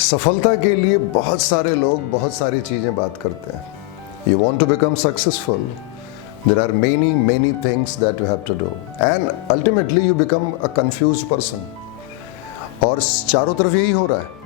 सफलता के लिए बहुत सारे लोग बहुत सारी चीज़ें बात करते हैं। You want to become successful, there are many things that you have to do and ultimately you become a confuse person. और चारों तरफ यही हो रहा है।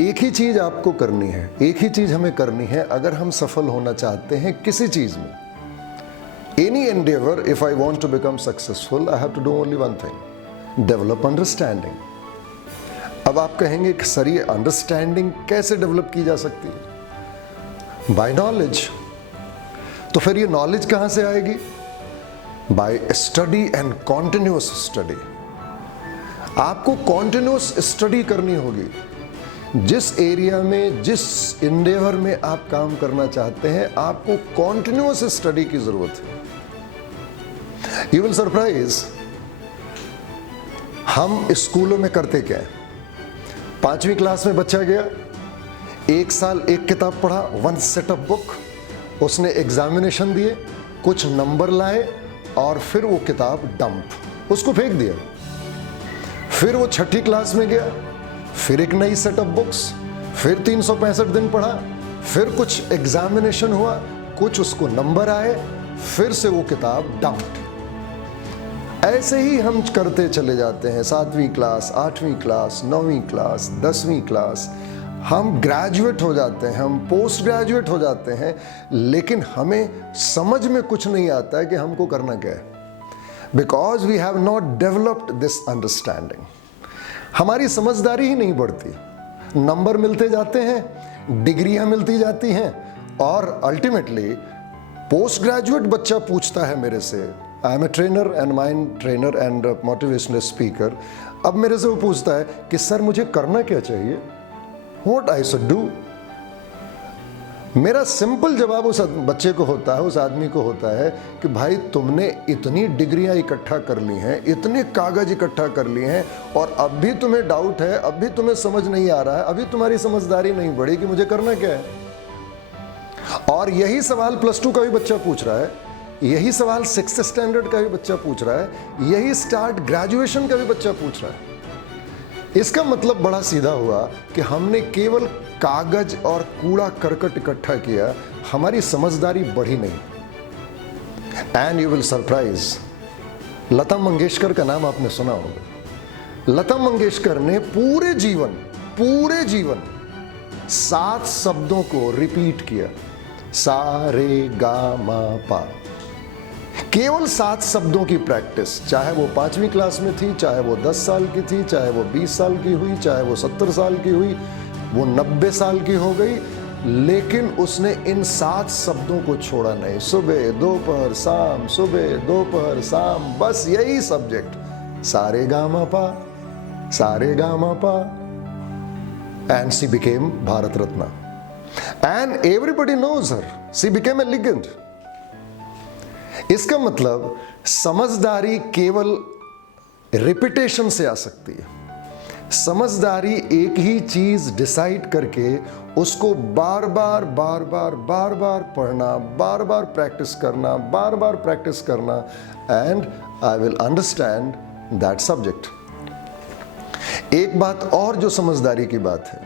एक ही चीज़ आपको करनी है, एक ही चीज़ हमें करनी है अगर हम सफल होना चाहते हैं किसी चीज़ में। Any endeavour, if I want to become successful, I have to do only one thing, develop understanding. अब आप कहेंगे कि सर ये अंडरस्टैंडिंग कैसे डेवलप की जा सकती है? By knowledge. तो फिर ये नॉलेज कहां से आएगी? Bye study and continuous study. आपको कॉन्टिन्यूअस स्टडी करनी होगी। जिस एरिया में, जिस इंडेवर में आप काम करना चाहते हैं, आपको कॉन्टिन्यूअस स्टडी की जरूरत है। यू विल सरप्राइज, हम स्कूलों में करते क्या है? 5वीं क्लास में बच्चा गया, 1 साल एक किताब पढ़ा, 1 सेट ऑफ बुक, उसने एग्जामिनेशन दिए, कुछ नंबर लाए और फिर वो किताब डंप, उसको फेंक दिया। फिर वो 6ठी क्लास में गया, फिर एक नई सेट ऑफ बुक्स, फिर 365 दिन पढ़ा, फिर कुछ एग्जामिनेशन हुआ, कुछ उसको नंबर आए, फिर से वो किताब डंप। ऐसे ही हम करते चले जाते हैं। 7वीं क्लास, 8वीं क्लास, 9वीं क्लास, 10वीं क्लास, हम ग्रेजुएट हो जाते हैं, हम पोस्ट ग्रेजुएट हो जाते हैं, लेकिन हमें समझ में कुछ नहीं आता है कि हमको करना क्या है। Because we have not developed this understanding. हमारी समझदारी ही नहीं बढ़ती। नंबर मिलते जाते हैं, डिग्रियां मिलती जाती हैं, और अल्टीमेटली पोस्ट ग्रेजुएट बच्चा पूछता है मेरे से, I am a trainer and mind trainer and motivational speaker. अब मेरे से वो पूछता है कि सर मुझे करना क्या चाहिए, व्हाट आई शुड डू। मेरा सिंपल जवाब उस बच्चे को होता है, उस आदमी को होता है कि भाई तुमने इतनी डिग्रियां इकट्ठा कर ली हैं, इतने कागज इकट्ठा कर लिए हैं, और अब भी तुम्हें डाउट है, अब भी तुम्हें समझ नहीं आ रहा है, अभी तुम्हारी समझदारी नहीं बढ़ी कि मुझे करना क्या है। और यही सवाल +2 का भी बच्चा पूछ रहा है, यही सवाल 6th स्टैंडर्ड का भी बच्चा पूछ रहा है, यही स्टार्ट ग्रेजुएशन का भी बच्चा पूछ रहा है। इसका मतलब बड़ा सीधा हुआ कि हमने केवल कागज और कूड़ा करकट इकट्ठा किया, हमारी समझदारी बढ़ी नहीं। And you will surprise, Lata Mangeshkar का नाम आपने सुना होगा। लता मंगेशकर ने पूरे जीवन 7 शब्दों को रिपीट किया, सा रे गा मा पा। केवल 7 शब्दों की प्रैक्टिस, चाहे वो 5वीं क्लास में थी, चाहे वो 10 साल की थी, चाहे वो 20 साल की हुई, चाहे वो 70 साल की हुई, वो 90 साल की हो गई, लेकिन उसने इन 7 शब्दों को छोड़ा नहीं। सुबह दोपहर शाम, सुबह दोपहर शाम, बस यही सब्जेक्ट, सारे गा मा पा, सारे गा मा पा। And she became Bharat Ratna and everybody knows her, she became a legend. इसका मतलब समझदारी केवल रिपीटेशन से आ सकती है। समझदारी एक ही चीज डिसाइड करके उसको बार बार पढ़ना, बार बार प्रैक्टिस करना, and I will understand that subject. एक बात और जो समझदारी की बात है,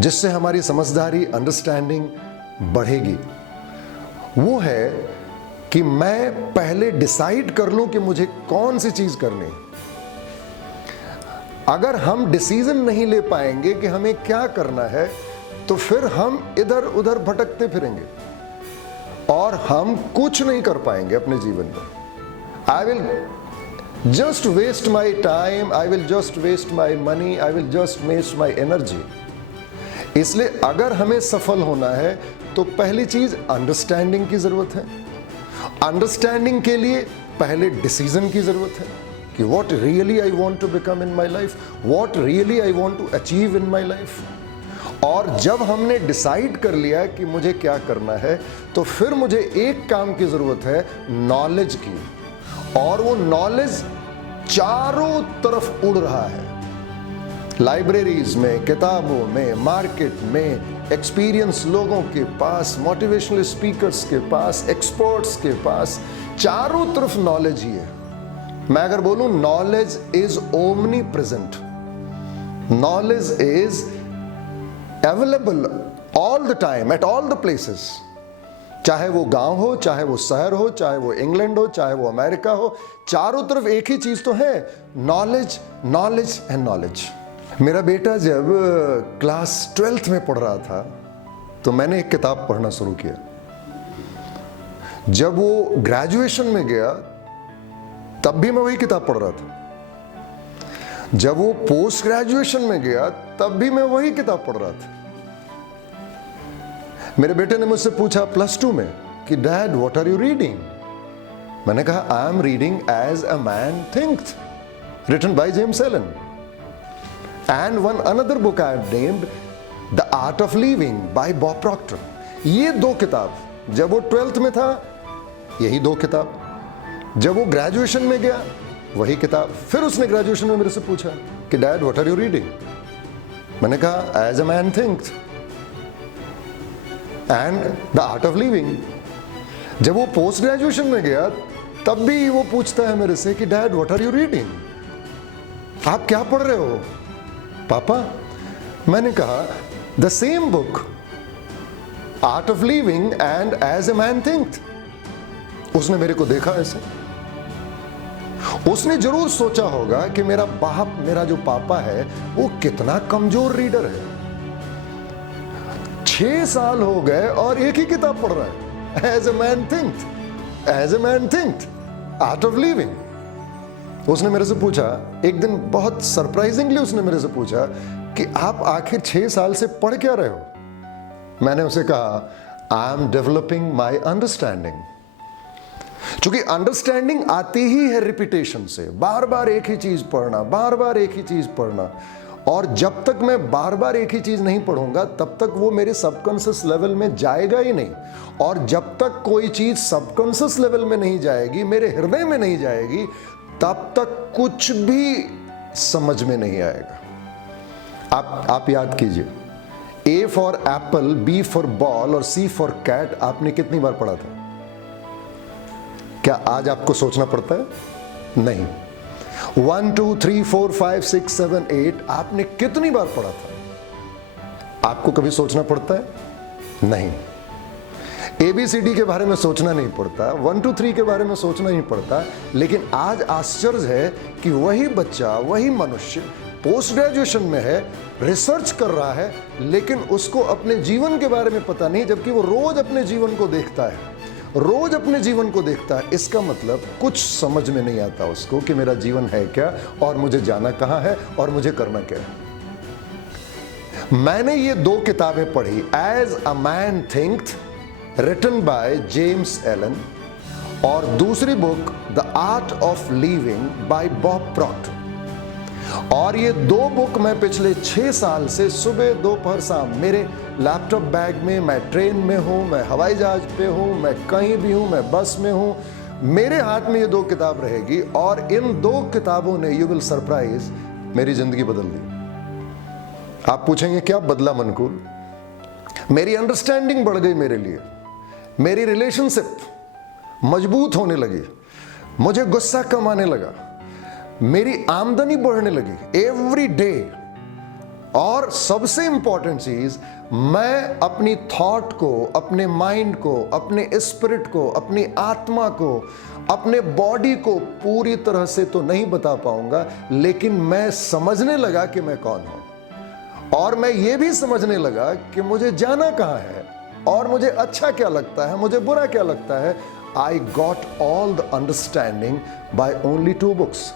जिससे हमारी समझदारी, अंडरस्टैंडिंग बढ़ेगी, वो है कि मैं पहले डिसाइड कर लूं कि मुझे कौन सी चीज करनी है। अगर हम डिसीजन नहीं ले पाएंगे कि हमें क्या करना है, तो फिर हम इधर उधर भटकते फिरेंगे और हम कुछ नहीं कर पाएंगे अपने जीवन में। I will just waste my time, I will just waste my money, I will just waste my energy. इसलिए अगर हमें सफल होना है तो पहली चीज अंडरस्टैंडिंग की जरूरत है। अंडरस्टैंडिंग के लिए पहले डिसीजन की जरूरत है कि what really I want to become in my life, what really I want to achieve in my life. और जब हमने डिसाइड कर लिया कि मुझे क्या करना है, तो फिर मुझे एक काम की जरूरत है, नॉलेज की। और वो नॉलेज चारों तरफ उड़ रहा है, लाइब्रेरीज में, किताबों में, मार्केट में, एक्सपीरियंस लोगों के पास, मोटिवेशनल स्पीकर्स के पास, एक्सपर्ट्स के पास, चारों तरफ नॉलेज ही है। मैं अगर बोलूं knowledge is omni present, Knowledge is available all the time, at all the places. चाहे वो गांव हो, चाहे वो शहर हो, चाहे वो इंग्लैंड हो, चाहे वो अमेरिका हो, चारों तरफ एक ही चीज तो है, नॉलेज, नॉलेज एंड नॉलेज। मेरा बेटा जब क्लास 12th में पढ़ रहा था तो मैंने एक किताब पढ़ना शुरू किया। जब वो ग्रेजुएशन में गया तब भी मैं वही किताब पढ़ रहा था। जब वो पोस्ट ग्रेजुएशन में गया तब भी मैं वही किताब पढ़ रहा था। मेरे बेटे ने मुझसे पूछा +2 में कि dad what are you reading? मैंने कहा I am reading as a man thinks, written by James Allen, and one another book I have named the art of living by Bob Proctor. ये 2 किताब, जब वो 12th में था यही 2 किताब, जब वो ग्रेजुएशन में गया वही किताब। फिर उसने ग्रेजुएशन में मेरे से पूछा कि dad what are you reading? मैंने कहा as a man thinks and the art of living. जब वो पोस्ट ग्रेजुएशन में गया तब भी वो पूछता है मेरे से कि dad what are you reading? आप क्या पढ़ रहे हो पापा? मैंने कहा the same book, art of living and as a man thinks. उसने मेरे को देखा ऐसे, उसने जरूर सोचा होगा कि मेरा बाप, मेरा जो पापा है वो कितना कमजोर रीडर है। 6 साल हो गए और एक ही किताब पढ़ रहा है, as a man thinks, as a man thinks, art of living. उसने मेरे से पूछा एक दिन, बहुत सरप्राइजिंगली उसने मेरे से पूछा कि आप आखिर 6 साल से पढ़ क्या रहे हो? मैंने उसे कहा I M developing my understanding. क्योंकि अंडरस्टैंडिंग आती ही है रिपीटेशन से, बार बार एक ही चीज पढ़ना, बार बार एक ही चीज पढ़ना। और जब तक मैं बार बार एक ही चीज नहीं पढ़ूंगा तब तक वो मेरे सबकॉन्शियस लेवल में जाएगा ही नहीं। और जब तक कोई चीज सबकॉन्शियस लेवल में नहीं जाएगी, मेरे हृदय में नहीं जाएगी, तब तक कुछ भी समझ में नहीं आएगा। आप याद कीजिए, A for Apple, B for ball और C फॉर कैट आपने कितनी बार पढ़ा था? क्या आज आपको सोचना पड़ता है? नहीं। 1 2 3 4 5 6 7 8 आपने कितनी बार पढ़ा था? आपको कभी सोचना पड़ता है? नहीं। ABCD के बारे में सोचना नहीं पड़ता, 1 2 3 के बारे में सोचना नहीं पड़ता। लेकिन आज आश्चर्य है कि वही बच्चा, वही मनुष्य पोस्ट ग्रेजुएशन में है, रिसर्च कर रहा है, लेकिन उसको अपने जीवन के बारे में पता नहीं, जबकि वो रोज अपने जीवन को देखता है, रोज अपने जीवन को देखता है। इसका मतलब कुछ समझ में नहीं आता उसको कि मेरा जीवन है क्या और मुझे जाना कहां है और मुझे करना क्या है। मैंने ये 2 किताबें पढ़ी, as a man thinks written by James Allen और दूसरी book the art of living by Bob Proctor. और ये 2 बुक मैं पिछले 6 साल से सुबह दोपहर शाम मेरे लैपटॉप बैग में, मैं ट्रेन में हूं, मैं हवाई जहाज पे हूं, मैं कहीं भी हूं, मैं बस में हूं, मेरे हाथ में ये 2 किताब रहेगी। और इन 2 किताबों ने, यू विल सरप्राइज, मेरी जिंदगी बदल दी। आप पूछेंगे क्या बदला मनकूल? मेरी अंडरस्टैंडिंग बढ़ गई मेरे लिए, मेरी रिलेशनशिप मजबूत होने लगी, मुझे गुस्सा कम आने लगा, मेरी आमदनी बढ़ने लगी एवरी डे। और सबसे इंपॉर्टेंट चीज, मैं अपनी थॉट को, अपने माइंड को, अपने स्पिरिट को, अपनी आत्मा को, अपने बॉडी को पूरी तरह से तो नहीं बता पाऊंगा, लेकिन मैं समझने लगा कि मैं कौन हूं। और मैं ये भी समझने लगा कि मुझे जाना कहां है और मुझे अच्छा क्या लगता है, मुझे बुरा क्या लगता है। I got all the understanding by only 2 books.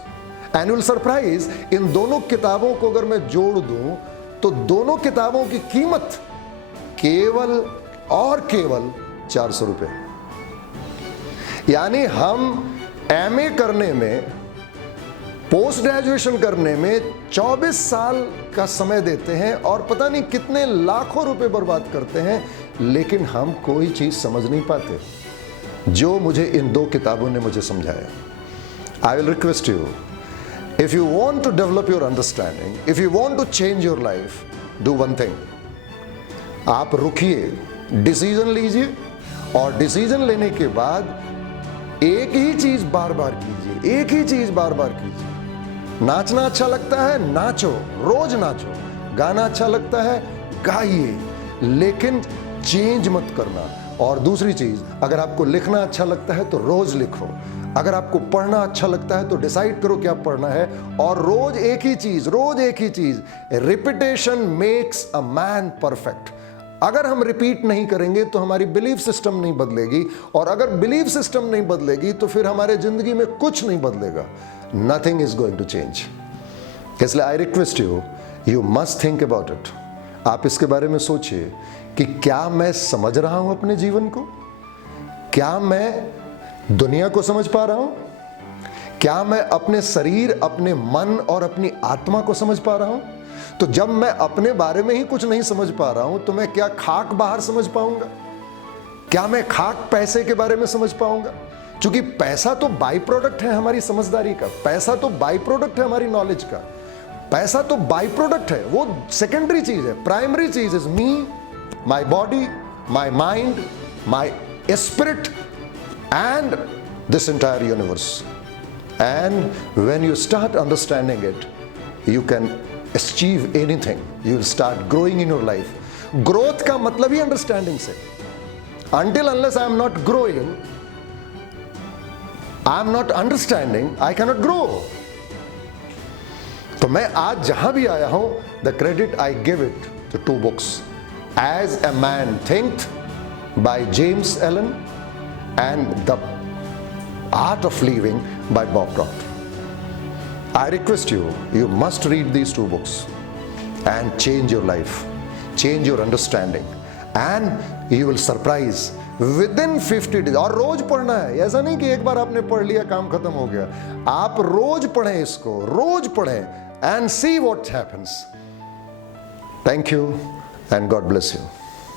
And will surprise, इन दोनों किताबों को अगर मैं जोड़ दूं तो दोनों किताबों की कीमत केवल और केवल 400 रुपए। यानी हम MA करने में, पोस्ट ग्रेजुएशन करने में 24 साल का समय देते हैं और पता नहीं कितने लाखों रुपए बर्बाद करते हैं, लेकिन हम कोई चीज समझ नहीं पाते जो मुझे इन 2 किताबों ने मुझे समझाया। I will request you, if you want to develop your understanding, if you want to change your life, do one thing. आप रुकिए, डिसीजन लीजिए और डिसीजन लेने के बाद एक ही चीज बार बार कीजिए, एक ही चीज बार बार कीजिए। नाचना अच्छा लगता है, नाचो, रोज नाचो। गाना अच्छा लगता है, गाइए, लेकिन चेंज मत करना। और दूसरी चीज, अगर आपको लिखना अच्छा लगता है तो रोज लिखो। अगर आपको पढ़ना अच्छा लगता है तो डिसाइड करो क्या पढ़ना है, और रोज एक ही चीज। Repetition makes a man perfect. अगर हम रिपीट नहीं करेंगे तो हमारी बिलीफ सिस्टम नहीं बदलेगी, और अगर बिलीफ सिस्टम नहीं बदलेगी तो फिर हमारे जिंदगी में कुछ नहीं बदलेगा। Nothing is going to change. इसलिए I request you must think about it. आप इसके बारे में सोचिए कि क्या मैं समझ रहा हूं अपने जीवन को? क्या मैं दुनिया को समझ पा रहा हूं? क्या मैं अपने शरीर, अपने मन और अपनी आत्मा को समझ पा रहा हूं? तो जब मैं अपने बारे में ही कुछ नहीं समझ पा रहा हूं तो मैं क्या खाक बाहर समझ पाऊंगा? क्या मैं खाक पैसे के बारे में समझ पाऊंगा? क्योंकि पैसा तो बाई प्रोडक्ट है हमारी समझदारी का, पैसा तो बाई प्रोडक्ट है हमारी नॉलेज का, पैसा तो बाई प्रोडक्ट है, वो सेकेंडरी चीज है। प्राइमरी चीज is me, my body, my mind, my spirit and this entire universe. And when you start understanding it, you can achieve anything. You will start growing in your life. Growth का मतलब ही understanding से। Until unless I am not growing, I am not understanding, I cannot grow. तो मैं आज जहां भी आया हूं, the credit I give it to two books, As a Man Thinketh by James Allen and The Art of Living by Bob Proctor. I request you must read these two books and change your life, change your understanding, and you will surprise within 50 days. और रोज पढ़ना है, ऐसा नहीं कि एक बार आपने पढ़ लिया काम खत्म हो गया। आप रोज पढ़ें इसको, रोज पढ़ें and see what happens. Thank you and God bless you.